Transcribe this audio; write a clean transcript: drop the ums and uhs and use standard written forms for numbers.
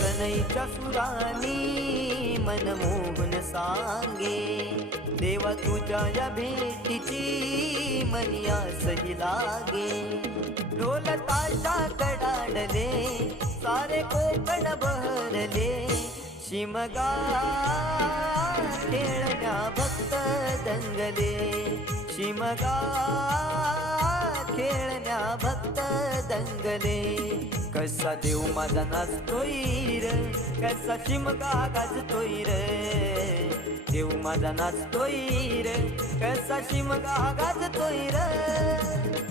सनईच्या सुरानी मनमोहन सांगे, देवा तुझ्या या भेटीची मनी आसही लागे. ढोल ताशा कडाडले सारे कोकण बहरले, शिमगा खेळण्या भक्त दंगले, शिमगा खेळण्या भक्त दंगले. कसा देव माझा नाचतोय र, कसा शिमगा गाजतोय र, देव माझा नाचतोय र, कसा शिमगा गाजतोय र.